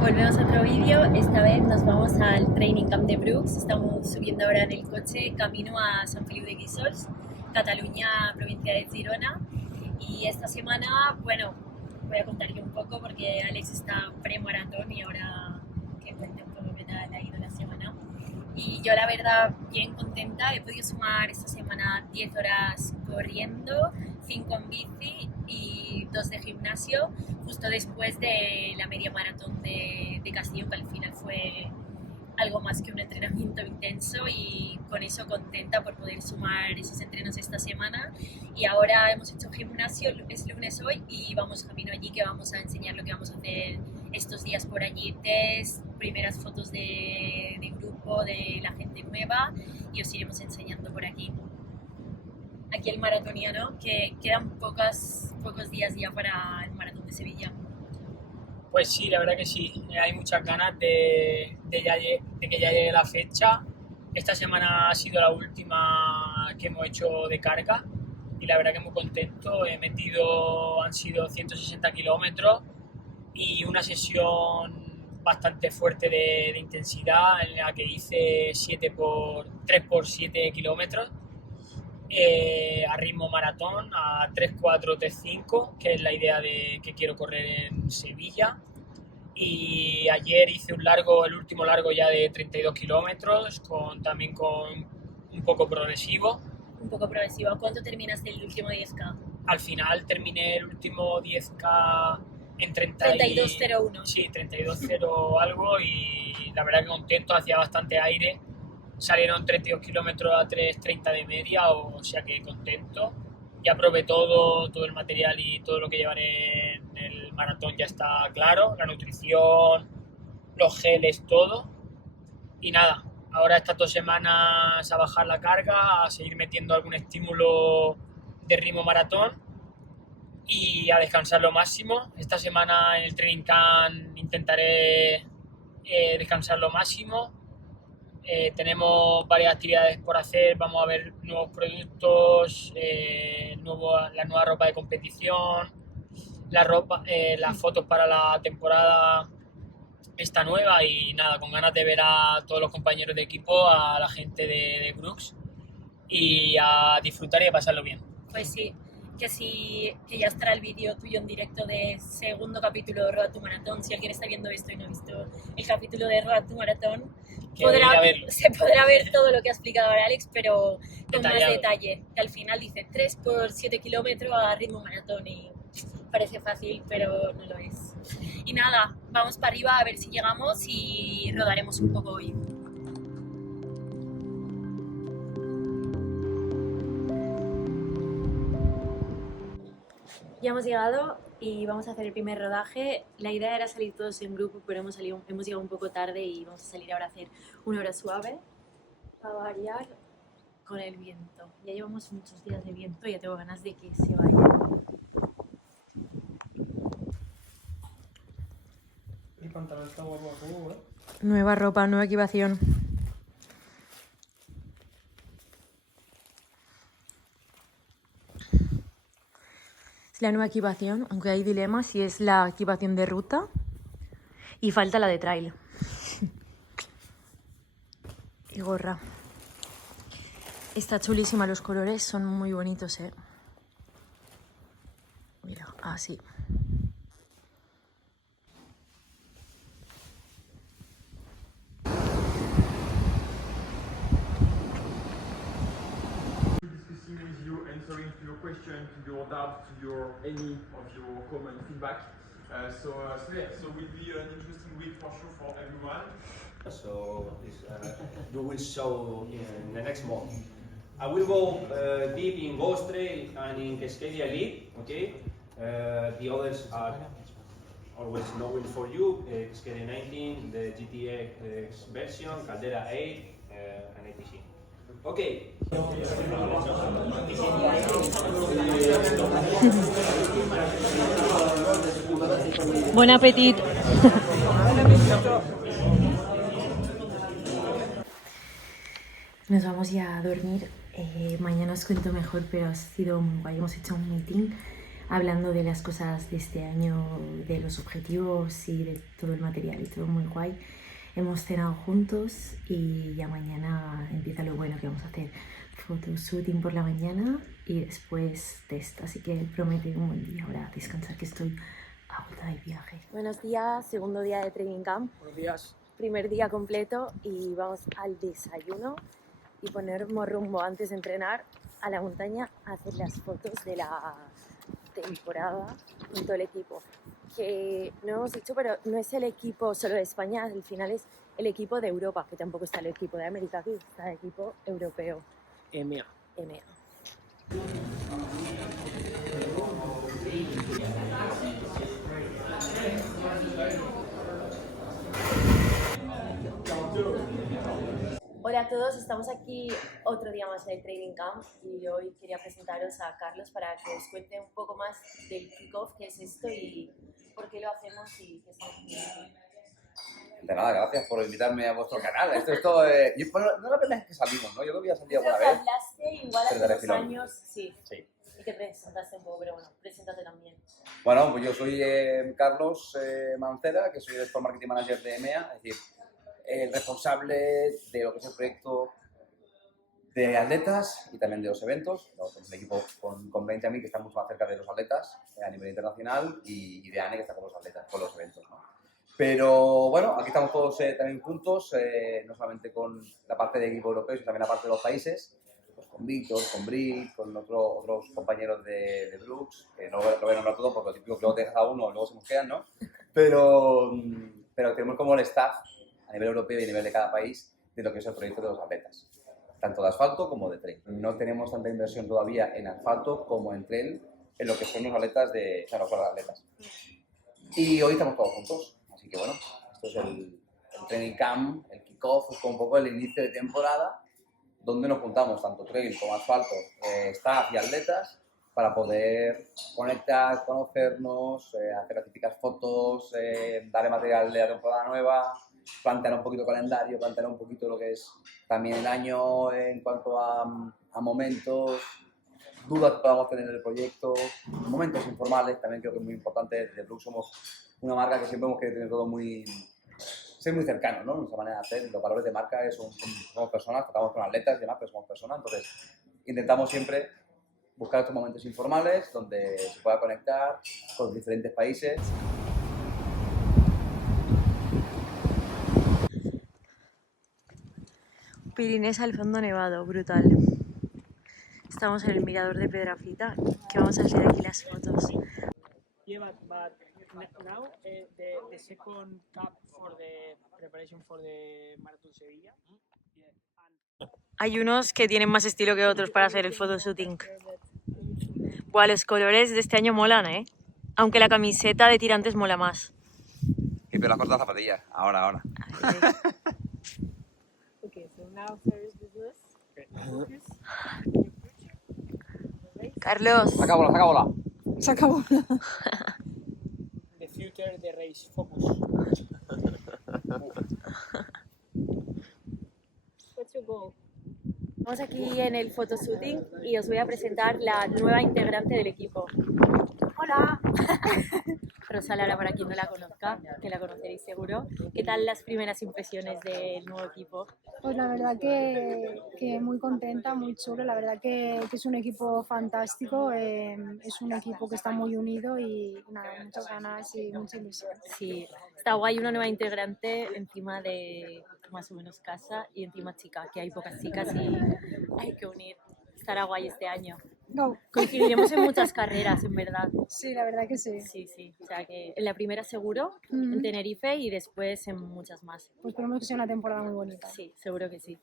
Volvemos a otro vídeo. Esta vez nos vamos al Training Camp de Brooks. Estamos subiendo ahora en el coche camino a Sant Feliu de Guíxols, Cataluña, provincia de Girona. Y esta semana, bueno, voy a contar yo un poco porque Alex está pre-maratón y ahora que cuente un poco qué tal ha ido la semana. Y yo la verdad bien contenta, he podido sumar esta semana 10 horas corriendo, 5 en bici y 2 de gimnasio, justo después de la media maratón de Castillo, que al final fue algo más que un entrenamiento intenso, y con eso contenta por poder sumar esos entrenos esta semana. Y ahora hemos hecho gimnasio, es lunes hoy y vamos camino allí, que vamos a enseñar lo que vamos a hacer estos días por allí, test, primeras fotos de grupo, de la gente nueva, y os iremos enseñando por aquí. Aquí el maratoniano, que quedan pocos días ya para el maratón de Sevilla. Pues sí, la verdad que sí, hay muchas ganas de que ya llegue la fecha. Esta semana ha sido la última que hemos hecho de carga y la verdad que muy contento. Han sido 160 kilómetros y una sesión bastante fuerte de intensidad en la que hice 3x7 kilómetros a ritmo maratón, a 3-4, 3-5, que es la idea que quiero correr en Sevilla. Y ayer hice el último largo ya de 32 kilómetros, también con un poco progresivo. Un poco progresivo. ¿Cuánto terminaste el último 10K? Al final terminé el último 10K en 32.01. Sí, 32.0 algo, y la verdad que contento, hacía bastante aire. Salieron 32 kilómetros a 3.30 de media, o sea que contento. Ya probé todo el material y todo lo que llevaré en el maratón ya está claro, la nutrición, los geles, todo. Y nada, ahora estas 2 semanas a bajar la carga, a seguir metiendo algún estímulo de ritmo maratón y a descansar lo máximo. Esta semana en el Training Camp intentaré descansar lo máximo. Tenemos varias actividades por hacer, vamos a ver nuevos productos, la nueva ropa de competición, las fotos para la temporada esta nueva, y nada, con ganas de ver a todos los compañeros de equipo, a la gente de Brooks, y a disfrutar y a pasarlo bien. Pues sí, que ya estará el vídeo tuyo en directo de segundo capítulo de Road to Maratón. Si alguien está viendo esto y no ha visto el capítulo de Road to Maratón, se podrá ver todo lo que ha explicado ahora Alex, pero con más detalle. Que al final dice 3x7 kilómetros a ritmo maratón y parece fácil, pero no lo es. Y nada, vamos para arriba a ver si llegamos y rodaremos un poco hoy. Ya hemos llegado y vamos a hacer el primer rodaje. La idea era salir todos en grupo, pero hemos llegado un poco tarde y vamos a salir ahora a hacer una hora suave para variar con el viento. Ya llevamos muchos días de viento y ya tengo ganas de que se vaya. El pantalón está guapo, ¿eh? Nueva ropa, nueva equipación. La nueva equipación, aunque hay dilemas si es la equipación de ruta y falta la de trail. Y gorra. Está chulísima, los colores son muy bonitos, ¿eh? Mira, así. Answering to your question, to your doubt, to any of your comment, feedback. So will be an interesting week for sure for everyone. So you will show in the next month. I will go deep in Ghost Trail and in Cascadia Elite, okay? The others are always knowing for you, Cascadia 19, the GTX version, Caldera 8, and ATC. Okay. Buen apetito. Nos vamos ya a dormir. Mañana os cuento mejor, pero ha sido muy guay. Hemos hecho un meeting hablando de las cosas de este año, de los objetivos y de todo el material y todo muy guay. Hemos cenado juntos y ya mañana empieza lo bueno, que vamos a hacer fotoshooting por la mañana y después test, así que promete un buen día. Ahora a descansar, que estoy agotada del viaje. Buenos días, segundo día de training camp. Buenos días. Primer día completo y vamos al desayuno y ponernos rumbo antes de entrenar a la montaña a hacer las fotos de la temporada con todo el equipo. Que no hemos dicho, pero no es el equipo solo de España, al final es el equipo de Europa, que tampoco está el equipo de América aquí, está el equipo europeo. EMEA. EMEA. Hola a todos, estamos aquí otro día más en el Training Camp y hoy quería presentaros a Carlos para que os cuente un poco más del kickoff, qué es esto y por qué lo hacemos y qué estamos haciendo. De nada, gracias por invitarme a vuestro canal. Bueno, no es la primera vez que salimos, ¿no? Yo creo que ya salí alguna Creo que vez. hablaste igual Pero de hace 2 refilón. años, sí, Sí. y que presentaste un poco, pero bueno, preséntate también. Bueno, pues yo soy Carlos Mancera, que soy el Sport Marketing Manager de EMEA, es decir, el responsable de lo que es el proyecto de atletas y también de los eventos. Luego tenemos un equipo con 20 a mí que está mucho más cerca de los atletas a nivel internacional y de Anne que está con los atletas, con los eventos, ¿no? Pero bueno, aquí estamos todos también juntos, no solamente con la parte del equipo europeo, sino también la parte de los países, pues con Víctor, con Brit, con otros compañeros de Brooks, que no lo voy a nombrar todo porque lo típico que luego te dejas a uno y luego se nos quedan, ¿no? Pero tenemos como el staff a nivel europeo y a nivel de cada país de lo que es el proyecto de los atletas, tanto de asfalto como de trail. No tenemos tanta inversión todavía en asfalto como en trail, en lo que son los atletas los atletas. Y hoy estamos todos juntos. Así que bueno, esto es el training camp, el kickoff, es como un poco el inicio de temporada, donde nos juntamos tanto trail como asfalto, staff y atletas, para poder conectar, conocernos, hacer las típicas fotos, darle material de la temporada nueva, plantear un poquito el calendario, plantear un poquito lo que es también el año en cuanto a momentos, dudas que podamos tener en el proyecto, momentos informales, también creo que es muy importante. Desde Brooks somos una marca que siempre hemos querido tener todo ser muy cercano, ¿no? Nuestra manera de hacer, los valores de marca somos personas, tratamos con atletas y demás, pero somos personas, entonces intentamos siempre buscar estos momentos informales donde se pueda conectar con diferentes países. Pirinés al fondo nevado, brutal. Estamos en el mirador de Pedrafita, que vamos a hacer aquí las fotos. Yeah, but now the second cup for the preparation for the Marathon Sevilla. Hay unos que tienen más estilo que otros para hacer el photoshooting. Buah, los colores de este año molan, ¿eh? Aunque la camiseta de tirantes mola más. Y pero las cortas zapatillas, ahora. Okay, so now first this. Carlos. Se acabó. The future, the race, focus. What's your goal? Estamos aquí en el photoshooting y os voy a presentar la nueva integrante del equipo. Hola. Rosa Lara, para quien no la conozca, que la conoceréis seguro. ¿Qué tal las primeras impresiones del nuevo equipo? Pues la verdad que muy contenta, muy chulo, la verdad que es un equipo fantástico, es un equipo que está muy unido y nada, muchas ganas y mucha ilusión. Sí, está guay una nueva integrante encima de más o menos casa y encima chica, que hay pocas chicas y hay que unir. Estará guay este año. Go. Coincidiremos en muchas carreras, en verdad. Sí, la verdad que sí. Sí, o sea que en la primera seguro, en Tenerife y después en muchas más. Pues esperemos que sea una temporada muy bonita. Sí, seguro que sí.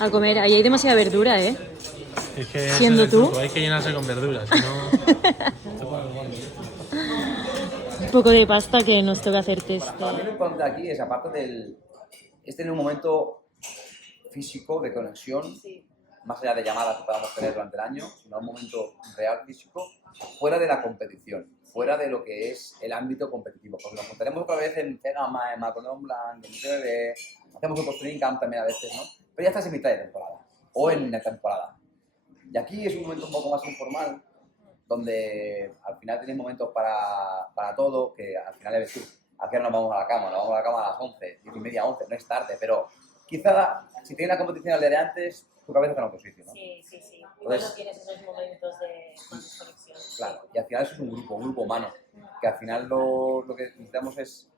A comer, ahí hay demasiada verdura, ¿eh? Es que Siendo ese es el tú. truco, hay que llenarse con verduras, si no... Un poco de pasta que nos toca hacer test. Para mí lo importante aquí es, aparte es tener un momento físico de conexión, más allá de llamadas que podamos tener durante el año, sino un momento real físico, fuera de la competición, fuera de lo que es el ámbito competitivo. Porque nos juntaremos otra vez en Cegama, en Macron Blanc, en UTV, hacemos un training camp también a veces, ¿no? Pero ya estás en mitad de temporada. o en la temporada. Y aquí es un momento un poco más informal, donde al final tenéis momentos para todo, que al final es decir, aquí nos vamos a la cama, nos vamos a la cama a las 11, 10:30, 11, no es tarde, pero quizá si tienes la competición al día de antes, tu cabeza está en otro sitio, ¿no? Sí, sí, sí. Y Entonces, cuando tienes esos momentos de más conexión. claro, y al final eso es un grupo humano, que al final lo que necesitamos es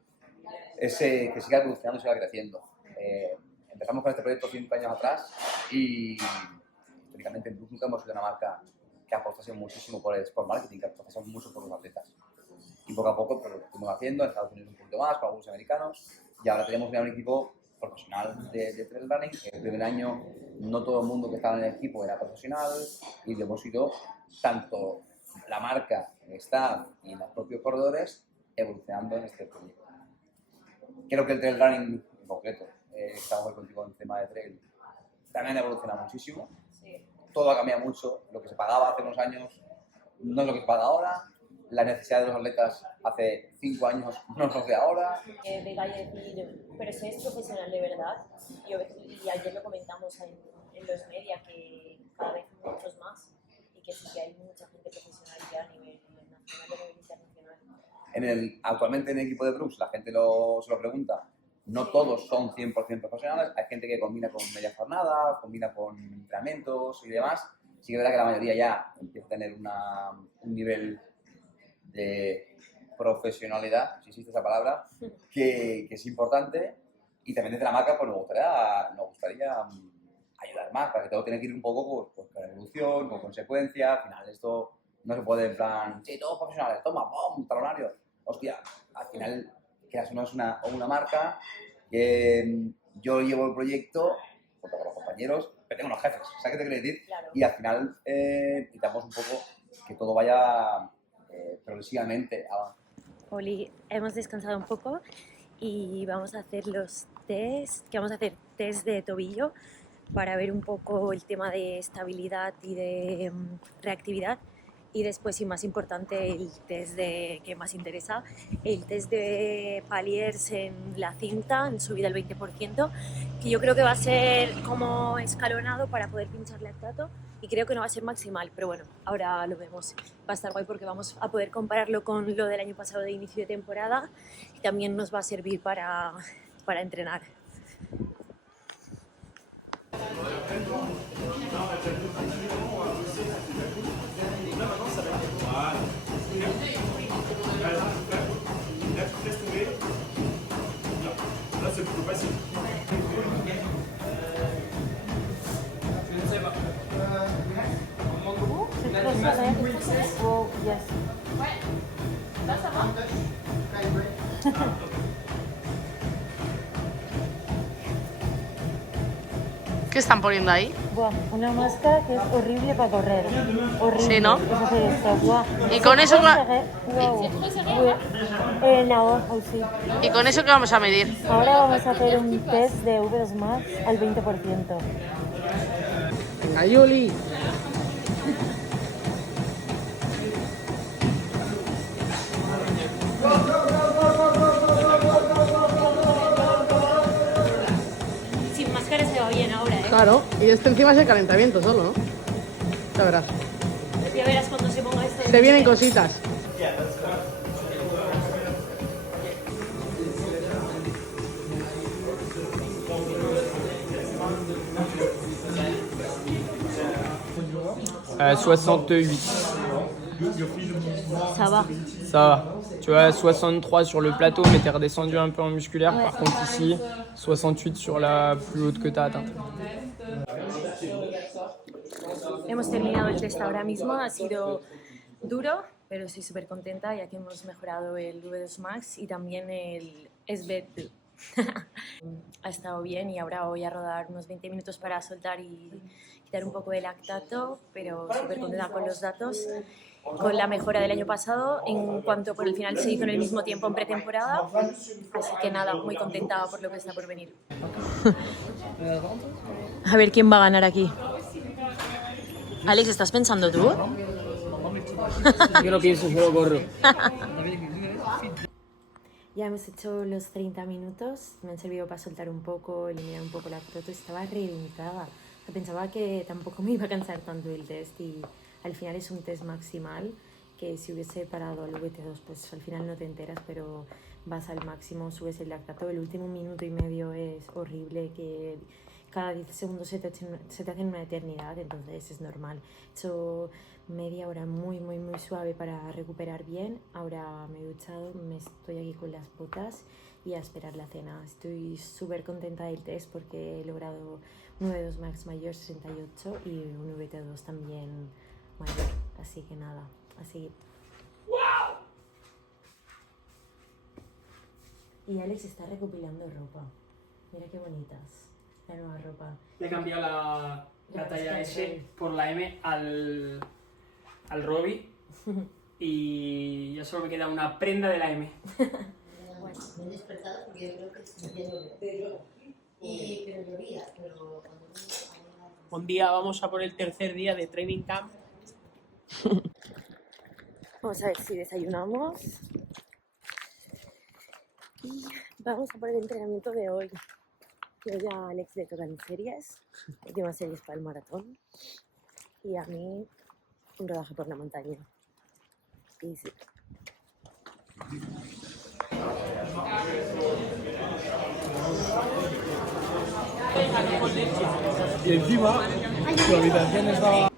que siga evolucionando, siga creciendo. Empezamos con este proyecto 5 años atrás y históricamente en Brooks nunca hemos sido una marca que apostase muchísimo por el sport marketing, que apostase mucho por los atletas. Y poco a poco pues, lo estuvimos haciendo, en Estados Unidos un poquito más, con algunos americanos, y ahora tenemos ya un equipo profesional de trail running. El primer año no todo el mundo que estaba en el equipo era profesional y hemos ido tanto la marca, el staff y los propios corredores evolucionando en este proyecto. Creo que el trail running en concreto, estamos hoy contigo en el tema de trail, también ha evolucionado muchísimo. Sí. Todo ha cambiado mucho. Lo que se pagaba hace unos años no es lo que se paga ahora. La necesidad de los atletas hace 5 años no es lo de ahora. Venga y decir, pero si es profesional de verdad, y ayer lo comentamos en los medios, que cada vez muchos más, y que sí que hay mucha gente profesional ya a nivel nacional y a nivel internacional. Actualmente en el equipo de Brooks la gente se lo pregunta, no todos son 100% profesionales, hay gente que combina con media jornada, combina con entrenamientos y demás. Sí que es verdad que la mayoría ya empieza a tener un nivel de profesionalidad, si existe esa palabra, que es importante, y también desde la marca pues nos gustaría ayudar más, para que todo tiene que ir un poco pues, con evolución, con consecuencia. Al final esto no se puede en plan, sí, todos profesionales, toma, ¡pum!, talonario. Hostia, al final quieras o no es una marca que yo llevo el proyecto junto con los compañeros, pero tengo unos jefes, ¿sabes qué te quiero decir? Claro. Y al final necesitamos un poco que todo vaya progresivamente avanzando. Oli, hemos descansado un poco y vamos a hacer los test, que vamos a hacer test de tobillo para ver un poco el tema de estabilidad y de reactividad. Y después, y más importante, el test que más interesa, el test de paliers en la cinta, en subida al 20%, que yo creo que va a ser como escalonado para poder pinchar lactato, y creo que no va a ser maximal, pero bueno, ahora lo vemos. Va a estar guay porque vamos a poder compararlo con lo del año pasado de inicio de temporada, y también nos va a servir para entrenar. ¿Qué están poniendo ahí? Buah, una máscara que es horrible para correr. Horrible. Sí, ¿no? Es hacer esto. Buah. ¿Y con eso Sí. ¿Y con eso qué vamos a medir? Ahora vamos a hacer un test de V2 Max al 20%. Venga, Yuli. Sin máscara se va bien ahora, ¿eh? Claro, y esto encima es el calentamiento solo, ¿no? Ya verás. Ya verás cuando se ponga esto. Te vienen cositas. À 68. Ça va. Ça va. Tu vois, 63 sur le plateau, mais t'es redescendu un peu en musculaire. Par contre, ici, 68 sur la plus haute que t'as atteinte. Hemos terminado el test ahora mismo, ha sido duro, pero estoy súper contenta ya que hemos mejorado el V2 Max y también el SBET. Ha estado bien y ahora voy a rodar unos 20 minutos para soltar y quitar un poco de lactato, pero súper contenta con los datos, con la mejora del año pasado, en cuanto por el final se hizo en el mismo tiempo en pretemporada, así que nada, muy contenta por lo que está por venir. A ver quién va a ganar aquí. Alex, ¿estás pensando tú? Yo no pienso, solo corro. Ya hemos hecho los 30 minutos, me han servido para soltar un poco, eliminar un poco la foto, estaba reventada. Pensaba que tampoco me iba a cansar tanto el test y al final es un test maximal que si hubiese parado al VT2 pues al final no te enteras, pero vas al máximo, subes el lactato, el último minuto y medio es horrible, que cada 10 segundos se te hacen una eternidad, entonces es normal. He hecho media hora muy suave para recuperar bien. Ahora me he duchado, me estoy aquí con las botas y a esperar la cena. Estoy súper contenta del test porque he logrado un V2 Max mayor 68 y un VT2 también mayor, así que nada, a seguir. Y Alex está recopilando ropa. Mira qué bonitas, la nueva ropa. Le he cambiado la talla S por la M al Robbie y ya solo me queda una prenda de la M. Me he despertado porque yo creo que ya llovió. Pero llovía, pero cuando... Un día vamos a por el tercer día de training camp. Vamos a ver si desayunamos. Y vamos a por el entrenamiento de hoy. Que hoy a Alex le tocan series, últimas series para el maratón. Y a mí un rodaje por la montaña. Y sí. Y encima, su habitación estaba...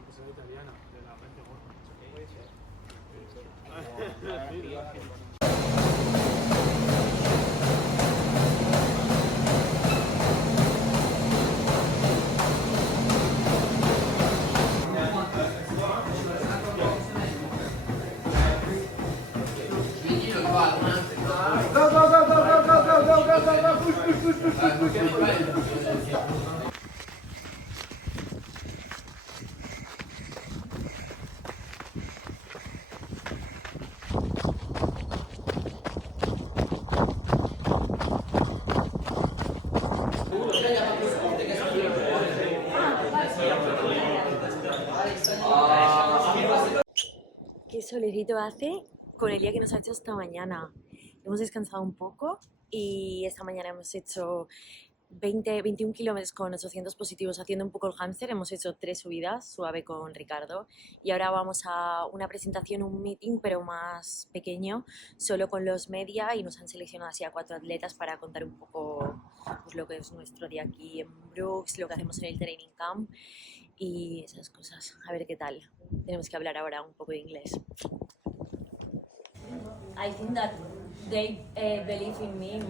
Qué solecito hace con el día que nos ha hecho esta mañana. Hemos descansado un poco y esta mañana hemos hecho 21 kilómetros con 800 positivos haciendo un poco el hámster. Hemos hecho 3 subidas suave con Ricardo y ahora vamos a una presentación, un meeting pero más pequeño, solo con los media, y nos han seleccionado así a 4 atletas para contar un poco pues, lo que es nuestro día aquí en Brooks, lo que hacemos en el training camp y esas cosas. A ver qué tal. Tenemos que hablar ahora un poco de inglés. I think that they believe in me, in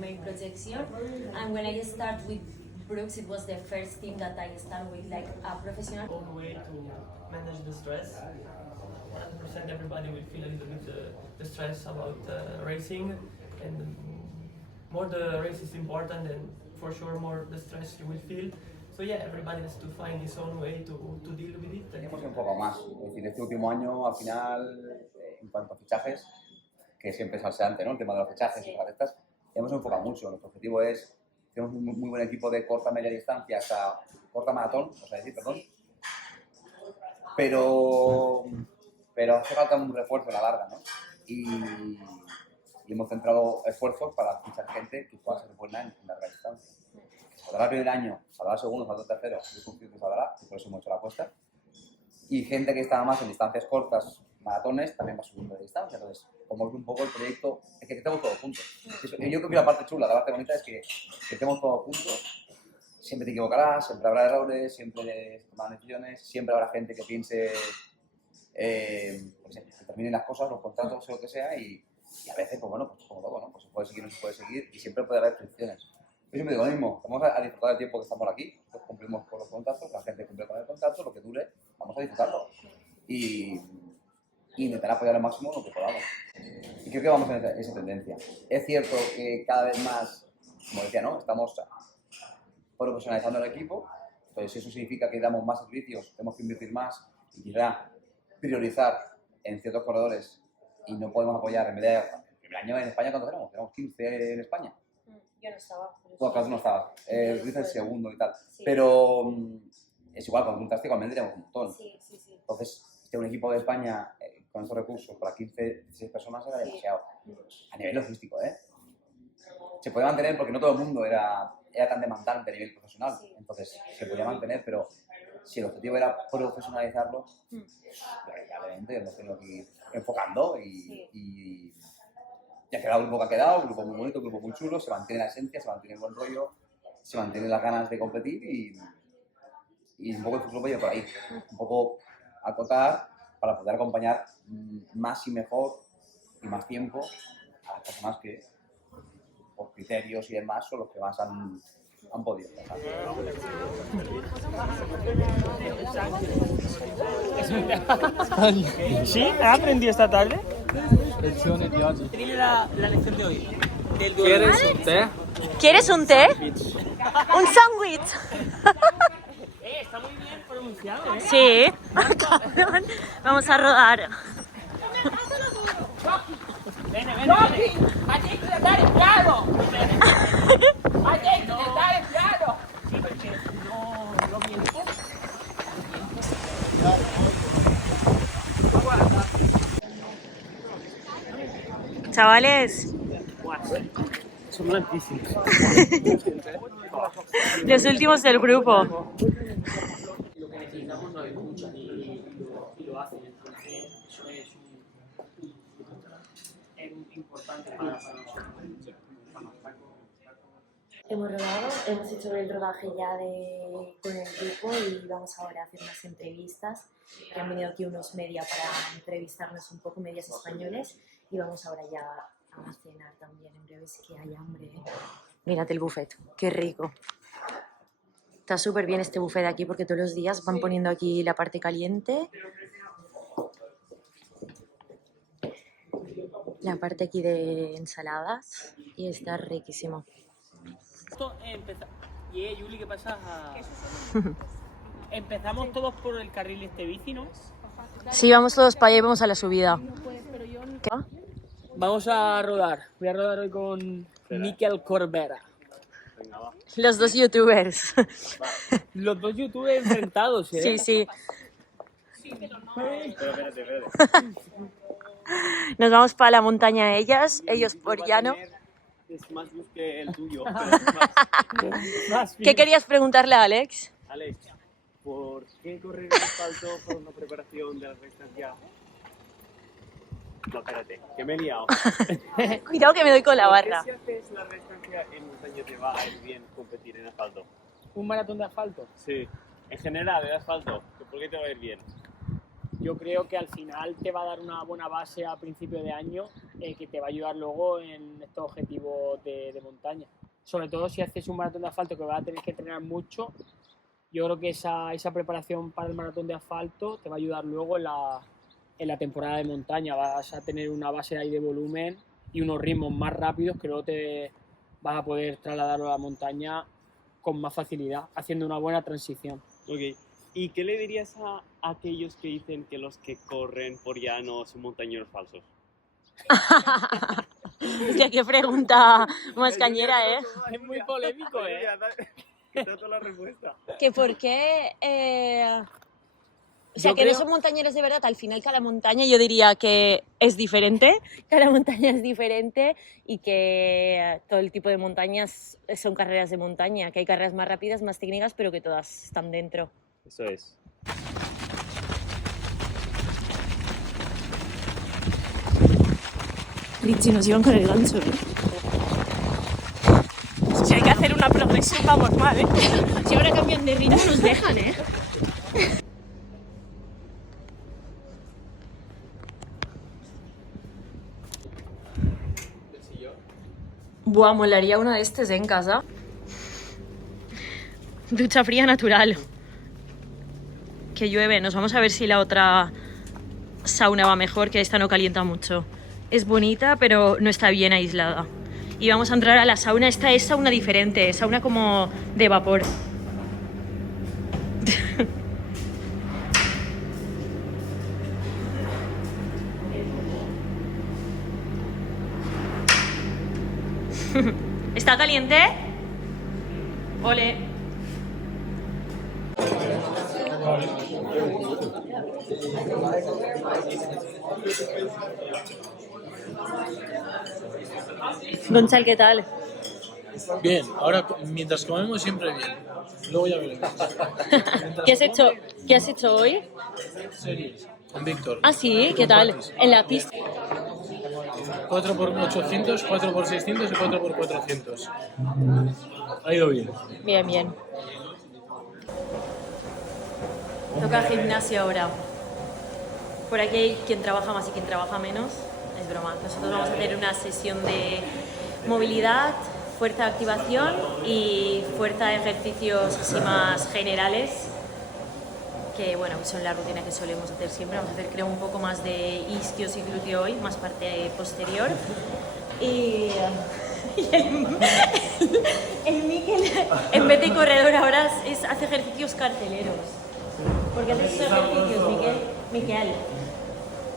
my projection, and when I start with Brooks, it was the first thing that I start with, like a professional. Own way to manage the stress. 100% everybody will feel a little bit the stress about racing, and more the race is important, and for sure more the stress you will feel. So yeah, everybody has to find his own way to deal with it. Hemos un poco más, es decir, este último año al final, en cuanto a fichajes, que siempre es salseante, ¿no? El tema de los fichajes y las estas, hemos enfocado mucho. Nuestro objetivo es, tenemos un muy buen equipo de corta, media distancia hasta corta maratón, o sea, decir, perdón, pero hace falta un refuerzo en la larga, ¿no? Y hemos centrado esfuerzos para fichar gente que pueda ser buena en larga distancia. Saldrá el primer año, saldrá el segundo, saldrá el tercero, yo confío que saldrá, y por eso hemos hecho la apuesta. Y gente que estaba más en distancias cortas, maratones, también va subiendo de distancia. Entonces, como es un poco el proyecto, es que estemos todos juntos. Yo creo que la parte chula, la parte bonita es que estemos todos juntos. Siempre te equivocarás, siempre habrá errores, siempre se tomarán decisiones, siempre habrá gente que piense pues, que terminen las cosas, los contratos o lo que sea, y a veces, pues bueno, pues como todo, ¿no? Pues se puede seguir o no se puede seguir, y siempre puede haber fricciones. Yo siempre digo lo mismo, vamos a disfrutar del tiempo que estamos aquí, pues cumplimos con los contratos, la gente cumple con el contrato, lo que dure, vamos a disfrutarlo. Y intentar apoyar al máximo lo que podamos. Y creo que vamos en esa tendencia. Es cierto que cada vez más, como decía, ¿no? Estamos profesionalizando el equipo, entonces eso significa que damos más servicios, tenemos que invertir más y quizá priorizar en ciertos corredores y no podemos apoyar en media. El primer año en España, ¿cuántos tenemos? Tenemos 15 en España. Yo no estaba. Bueno, claro, no estaba. Dice el segundo y tal. Sí. Pero es igual, con un Fantástico igualmente tenemos un montón. Sí. Entonces, un equipo de España con estos recursos para 15, 16 personas era demasiado. A nivel logístico, ¿eh? Se puede mantener porque no todo el mundo era era tan demandante a nivel profesional, entonces se podía mantener, pero si el objetivo era profesionalizarlo, lamentablemente hemos tenido que ir enfocando y ha quedado el grupo que ha quedado, un grupo muy bonito, un grupo muy chulo, se mantiene la esencia, se mantiene el buen rollo, se mantienen las ganas de competir y un poco el futuro va a ir por ahí, un poco acotar para poder acompañar más y mejor y más tiempo a las personas que por criterios y demás son los que más han podido pasar. ¿Sí? ¿Has aprendido esta tarde? Lezione di oggi. Dile la lección de hoy. ¿Quieres un té? ¿Quieres un té? ¿Un sándwich? Está muy bien pronunciado, ¿eh? Sí. Cabrón. Vamos a rodar. Ven. Hay que intentar el piano. Hay que intentar el piano. Sí, porque no viene. Chavales, Son blanquísimos. los últimos del grupo. Lo que necesitamos no escuchan y lo hacen. Entonces, eso es importante para nosotros. Hemos rodado, hemos hecho el rodaje ya con el grupo y vamos ahora a hacer unas entrevistas. Que han venido aquí unos media para entrevistarnos un poco, medias españoles, y vamos ahora ya a cenar también. En breve es que hay hambre, ¿eh? Mírate el buffet, qué rico. Está súper bien este buffet de aquí porque todos los días van poniendo aquí la parte caliente. La parte aquí de ensaladas y está riquísimo. Yuli, ¿qué pasa? Empezamos todos por el carril bici, ¿no? Sí, vamos todos para allá y vamos a la subida. ¿Qué va? Vamos a rodar. Voy a rodar hoy con Miquel Corbera. Los dos youtubers. Los dos youtubers enfrentados, ¿eh? Sí, sí. Espérate. Nos vamos para la montaña ellos por llano. Es más luz que el tuyo. ¿Qué querías preguntarle a Alex? Alex, ¿por qué correr en asfalto por una preparación de la distancia? No, espérate, que me he liado. Cuidado que me doy con la barra. ¿Por qué si haces la distancia en montaña te va a ir bien competir en asfalto? ¿Un maratón de asfalto? Sí, en general, en asfalto. ¿Por qué te va a ir bien? Yo creo que al final te va a dar una buena base a principio de año que te va a ayudar luego en estos objetivos de montaña. Sobre todo si haces un maratón de asfalto que vas a tener que entrenar mucho, yo creo que esa preparación para el maratón de asfalto te va a ayudar luego en la temporada de montaña. Vas a tener una base ahí de volumen y unos ritmos más rápidos que luego te vas a poder trasladar a la montaña con más facilidad, haciendo una buena transición. Ok. ¿Y qué le dirías a aquellos que dicen que los que corren por llano son montañeros falsos? Hostia, qué pregunta más cañera, ¿eh? Es muy polémico, ¿eh? Está toda la respuesta. Que por qué... O sea, Yo que creo- no son montañeros de verdad. Al final cada montaña yo diría que es diferente. Cada montaña es diferente y que todo el tipo de montañas son carreras de montaña. Que hay carreras más rápidas, más técnicas, pero que todas están dentro. Eso es. Richie, nos llevan con el gancho, ¿eh? Si hay que hacer una progresión, vamos mal, ¿eh? Si ahora cambian de ritmo, nos dejan, ¿eh? Buah, molaría una de estas en casa. Ducha fría natural. Que llueve. Nos vamos a ver si la otra sauna va mejor, que esta no calienta mucho. Es bonita, pero no está bien aislada. Y vamos a entrar a la sauna. Esta es sauna diferente, sauna como de vapor. ¿Está caliente? Ole. Gonzalo, ¿qué tal? Bien, ahora mientras comemos siempre bien. Luego ya veremos. ¿Qué has hecho hoy? Series, con Víctor. Ah, sí, ¿qué Con tal? Patis. En la pista. 4x800, 4x600 y 4x400. Ha ido bien. Bien, bien. Toca gimnasio ahora. Por aquí hay quien trabaja más y quien trabaja menos. Es broma. Nosotros vamos a hacer una sesión de movilidad, fuerza de activación y fuerza de ejercicios así más generales, que bueno, son la rutina que solemos hacer siempre. Vamos a hacer, creo, un poco más de isquios y glúteo hoy, más parte posterior. Y el Miquel, en vez de corredor ahora, hace ejercicios carceleros. ¿Por qué haces esos ejercicios, Miquel?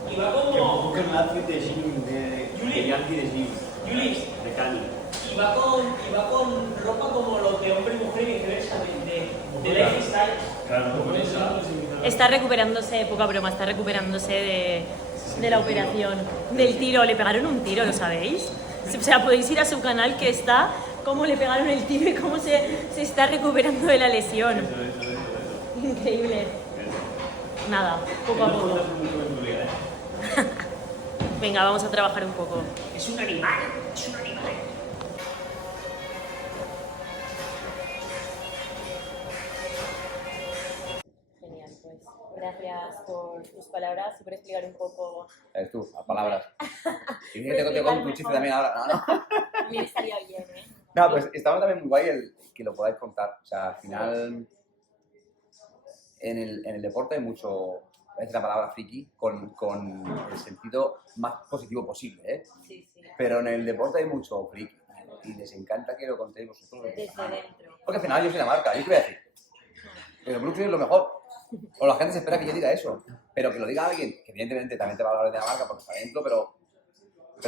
Y va como... un outfit de gym, de yankee de gym. Julis, De Cali. y va con ropa como lo de hombre y mujer y viceversa, de lifestyle. Claro, como esa. Está recuperándose, poca broma, está recuperándose de la operación, del tiro. Le pegaron un tiro, ¿lo sabéis? O sea, podéis ir a su canal que está cómo le pegaron el tiro y cómo se está recuperando de la lesión. Increíble. Nada, poco a poco. Venga, vamos a trabajar un poco. Es un animal, es un animal. Genial, pues gracias por tus palabras y por explicar un poco. Eres tú, las palabras. Y fíjate que te conto un chiste también ahora. No. También estaría bien, ¿eh? No, pues estaba también muy guay el que lo podáis contar. O sea, al final, en el deporte hay mucho, voy a decir la palabra friki, con el sentido más positivo posible, ¿eh? Sí, sí. Pero en el deporte hay mucho friki. Y les encanta que lo contéis vosotros. Desde dentro. Porque al final yo soy la marca, yo qué voy a decir. Pero Brooks es lo mejor. O la gente se espera que yo diga eso. Pero que lo diga alguien, que evidentemente también te va a hablar de la marca porque está dentro, pero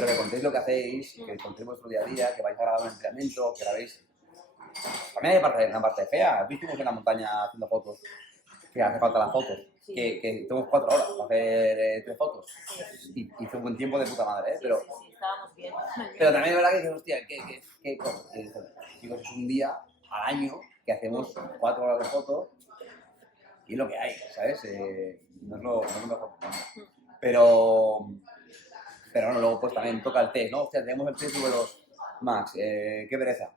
que contéis lo que hacéis, que contéis vuestro día a día, que vais a grabar un entrenamiento, que grabéis. También hay una parte fea. Vimos en la montaña haciendo fotos, que hace falta las fotos. Sí. Que tengo 4 horas para hacer 3 fotos. Y hice un buen tiempo de puta madre, ¿eh? Sí, Pero, sí, estábamos bien. pero también es verdad que dices, hostia, chicos, es un día al año que hacemos 4 horas de fotos y es lo que hay, ¿sabes? No es lo mejor. Pero bueno, luego pues también toca el test, ¿no? Hostia, tenemos el test sobre los Max, qué pereza.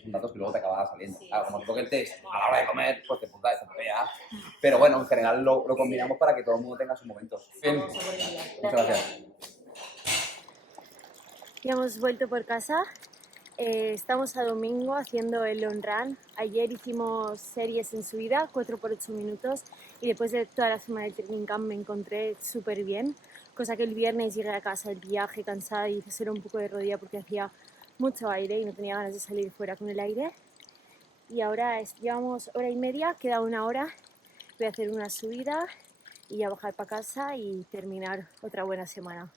Son datos que luego te acabará saliendo. Sí, Claro, como te toque el test a la hora de comer, pues te puta, eso te vea. Pero bueno, en general lo combinamos para que todo el mundo tenga sus momentos. Bien. Vamos a por ello. Muchas gracias. Ya hemos vuelto por casa. Estamos a domingo haciendo el long run. Ayer hicimos series en subida, 4x8 minutos, y después de toda la semana del training camp me encontré súper bien, cosa que el viernes llegué a casa del viaje cansada y hice solo un poco de rodilla porque hacía mucho aire y no tenía ganas de salir fuera con el aire. Y ahora llevamos hora y media, queda una hora, voy a hacer una subida y ya bajar para casa y terminar otra buena semana.